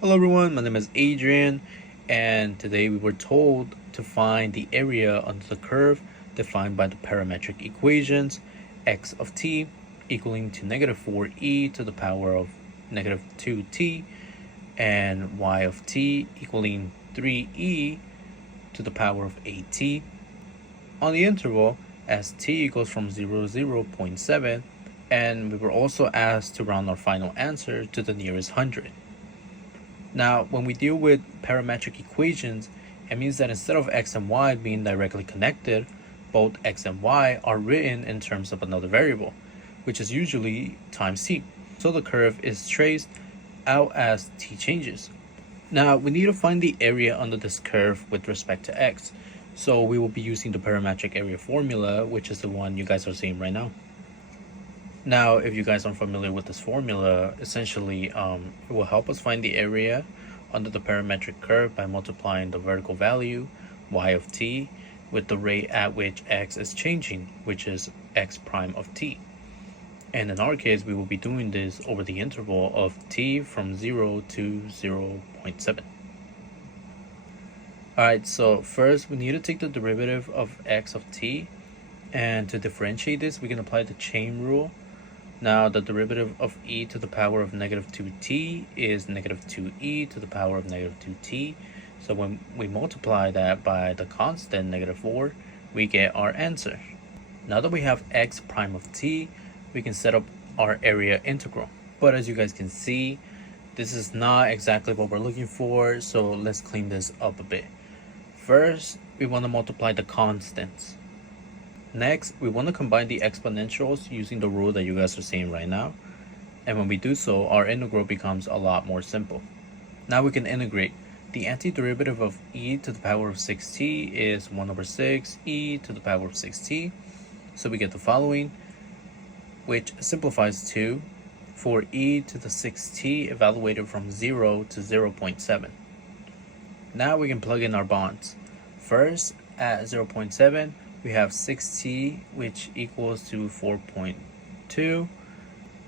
Hello everyone, my name is Adrian, and today we were told to find the area under the curve defined by the parametric equations x of t equaling to negative 4e to the power of negative 2t and y of t equaling 3e to the power of 8t on the interval as t equals from 0 to 0.7, and we were also asked to round our final answer to the nearest hundred. Now, when we deal with parametric equations, it means that instead of x and y being directly connected, both x and y are written in terms of another variable, which is usually times t. So the curve is traced out as t changes. Now, we need to find the area under this curve with respect to x. So we will be using the parametric area formula, which is the one you guys are seeing right now. Now, if you guys aren't familiar with this formula, essentially it will help us find the area under the parametric curve by multiplying the vertical value, y of t, with the rate at which x is changing, which is x prime of t. And in our case, we will be doing this over the interval of t from 0 to 0.7. Alright, so first we need to take the derivative of x of t, and to differentiate this, we can apply the chain rule. Now, the derivative of e to the power of negative 2t is negative 2e to the power of negative 2t. So when we multiply that by the constant negative 4, we get our answer. Now that we have x prime of t, we can set up our area integral. But as you guys can see, this is not exactly what we're looking for, so let's clean this up a bit. First, we want to multiply the constants. Next, we want to combine the exponentials using the rule that you guys are seeing right now. And when we do so, our integral becomes a lot more simple. Now we can integrate. The antiderivative of e to the power of 6t is 1 over 6 e to the power of 6t. So we get the following, which simplifies to 4e to the 6t evaluated from 0 to 0.7. Now we can plug in our bonds. First, at 0.7, we have 6t, which equals to 4.2,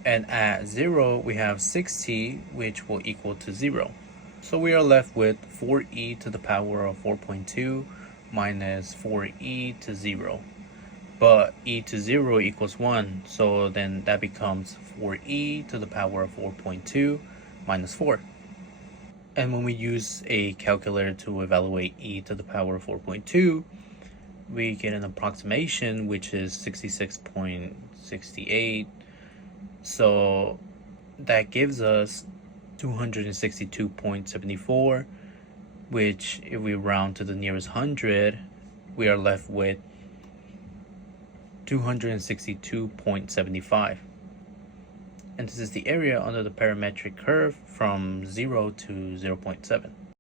and at 0 we have 6t, which will equal to 0. So we are left with 4e to the power of 4.2 minus 4e to 0. But e to 0 equals 1, so then that becomes 4e to the power of 4.2 minus 4. And when we use a calculator to evaluate e to the power of 4.2, we get an approximation, which is 66.68. So that gives us 262.74, which if we round to the nearest 100, we are left with 262.75. And this is the area under the parametric curve from 0 to 0.7.